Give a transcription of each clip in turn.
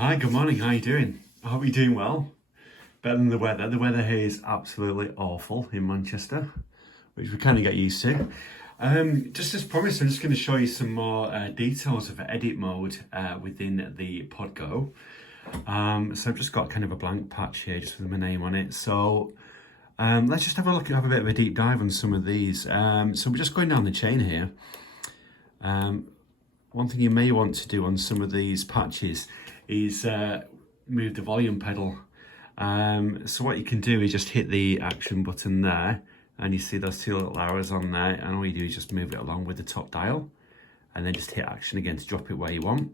Hi, good morning. How are you doing? I hope you're doing well. Better than the weather. The weather here is absolutely awful in Manchester, which we kind of get used to. Just as promised, I'm just going to show you some more details of edit mode within the Podgo. So I've just got kind of a blank patch here just with my name on it. So let's just have a look and have a bit of a deep dive on some of these. So we're just going down the chain here. One thing you may want to do on some of these patches is move the volume pedal. So what you can do is just hit the action button there, and you see those two little arrows on there, and all you do is just move it along with the top dial, and then just hit action again to drop it where you want.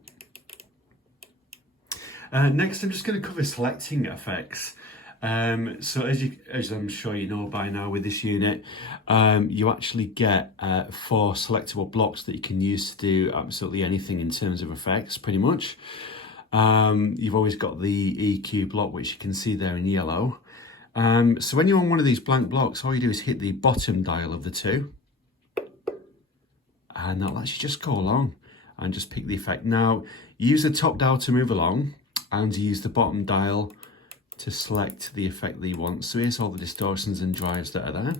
Next, I'm just going to cover selecting effects. So as I'm sure you know by now with this unit, you actually get 4 selectable blocks that you can use to do absolutely anything in terms of effects, pretty much. You've always got the EQ block, which you can see there in yellow. So when you're on one of these blank blocks, all you do is hit the bottom dial of the two, and that lets you just go along and just pick the effect. Now, use the top dial to move along, and use the bottom dial to select the effect that you want. So here's all the distortions and drives that are there.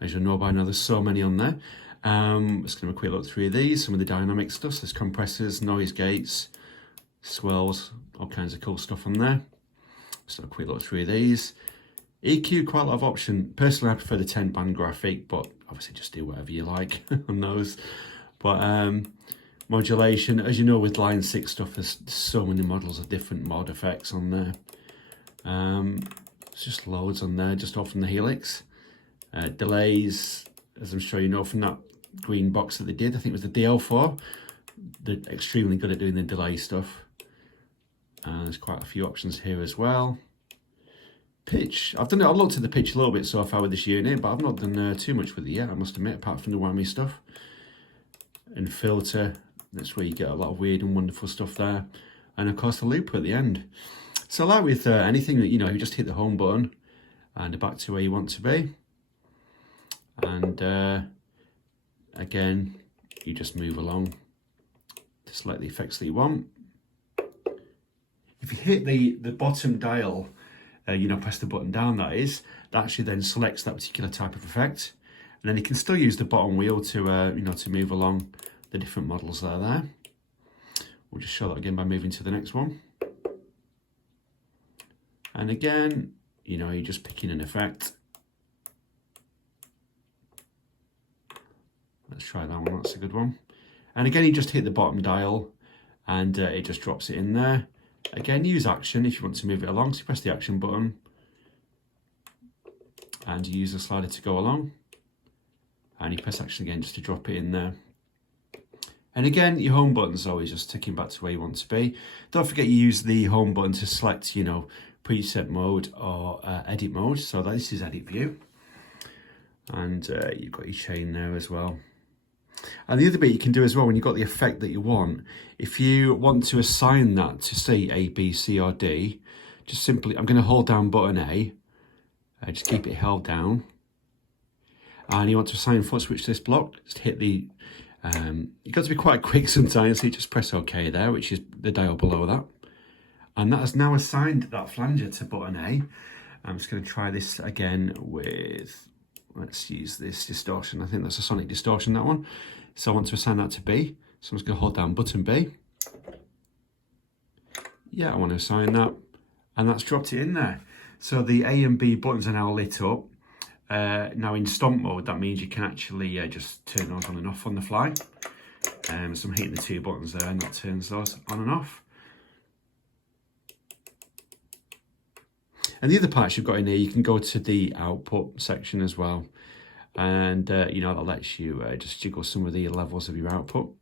As you'll know by now, there's so many on there. Just going to have a quick look through these. Some of the dynamic stuff, so there's compressors, noise gates, swells, all kinds of cool stuff on there. Just have a quick look through these. EQ, quite a lot of option. Personally, I prefer the 10-band graphic, but obviously just do whatever you like on those. But modulation, as you know with Line 6 stuff, there's so many models of different mod effects on there. It's just loads on there, just off from the Helix. Delays, as I'm sure you know from that green box that they did, I think it was the DL4. They're extremely good at doing the delay stuff. There's quite a few options here as well. Pitch, I've looked at the pitch a little bit so far with this unit, but I've not done too much with it yet, I must admit, apart from the whammy stuff. And filter, that's where you get a lot of weird and wonderful stuff there. And of course the looper at the end. So like with anything that, you just hit the home button and back to where you want to be. And again, you just move along to select the effects that you want. If you hit the bottom dial, press the button down, that actually then selects that particular type of effect. And then you can still use the bottom wheel to, to move along the different models that are there. We'll just show that again by moving to the next one. And again, you're just picking an effect. Let's try that one, that's a good one. And again, you just hit the bottom dial and it just drops it in there. Again, use action if you want to move it along. So you press the action button and you use the slider to go along. And you press action again just to drop it in there. And again, your home button's always just ticking back to where you want to be. Don't forget you use the home button to select, preset mode or edit mode. So this is edit view. And you've got your chain there as well. And the other bit you can do as well, when you've got the effect that you want, if you want to assign that to say A, B, C or D, just simply, I'm going to hold down button A, just keep it held down. And you want to assign foot switch to this block, just hit the, you've got to be quite quick sometimes, so you just press OK there, which is the dial below that. And that has now assigned that flanger to button A. I'm just going to try this again with, let's use this distortion. I think that's a sonic distortion, that one. So I want to assign that to B. So I'm just going to hold down button B. Yeah, I want to assign that. And that's dropped it in there. So the A and B buttons are now lit up. Now in stomp mode, that means you can actually just turn those on and off on the fly. So I'm hitting the 2 buttons there and that turns those on and off. And the other parts you've got in here, you can go to the output section as well. And, that lets you just jiggle some of the levels of your output.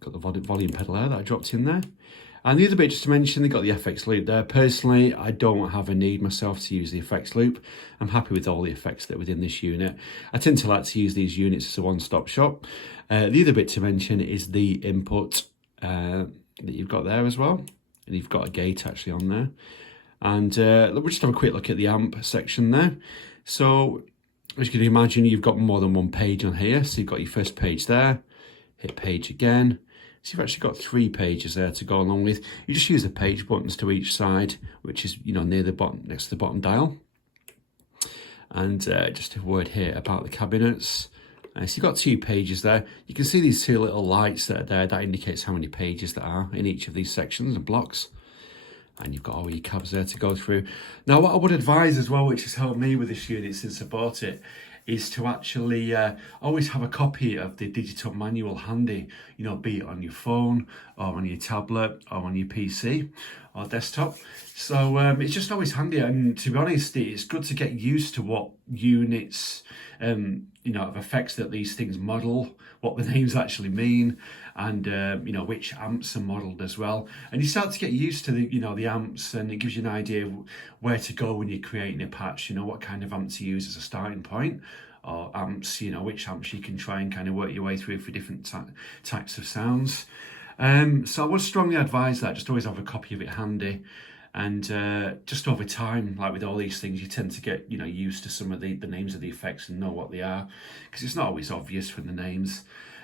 Got the volume pedal there that I dropped in there. And the other bit, just to mention, they've got the FX loop there. Personally, I don't have a need myself to use the FX loop. I'm happy with all the effects that are within this unit. I tend to like to use these units as a one-stop shop. The other bit to mention is the input that you've got there as well. And you've got a gate actually on there. And we'll just have a quick look at the amp section there. So as you can imagine, you've got more than one page on here. So you've got your first page there. hit page again. So you've actually got 3 pages there to go along with. You just use the page buttons to each side, which is, you know, near the bottom, next to the bottom dial. And just a word here about the cabinets. So you've got 2 pages there. You can see these 2 little lights that are there. That indicates how many pages there are in each of these sections and blocks. And you've got all your cabs there to go through. Now, what I would advise as well, which has helped me with this unit since I bought it, is to actually always have a copy of the digital manual handy, you know, be it on your phone or on your tablet or on your PC or desktop. So it's just always handy, and to be honest, it's good to get used to what units, you know, of effects that these things model, what the names actually mean, and you know, which amps are modelled as well. And you start to get used to the, you know, the amps, and it gives you an idea of where to go when you're creating a patch, you know, what kind of amp to use as a starting point, or amps, you know, which amps you can try and kind of work your way through for different types of sounds. So I would strongly advise that, just always have a copy of it handy. And just over time, like with all these things, you tend to get, you know, used to some of the names of the effects and know what they are, because it's not always obvious from the names.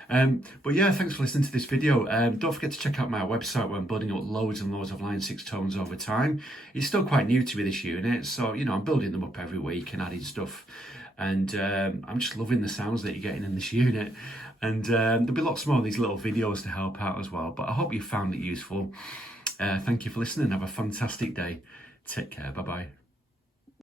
But yeah, thanks for listening to this video. Don't forget to check out my website, where I'm building up loads and loads of Line 6 tones over time. It's still quite new to me, this unit, so, you know, I'm building them up every week and adding stuff. And I'm just loving the sounds that you're getting in this unit. And there'll be lots more of these little videos to help out as well. But I hope you found it useful. Thank you for listening. Have a fantastic day. Take care. Bye-bye.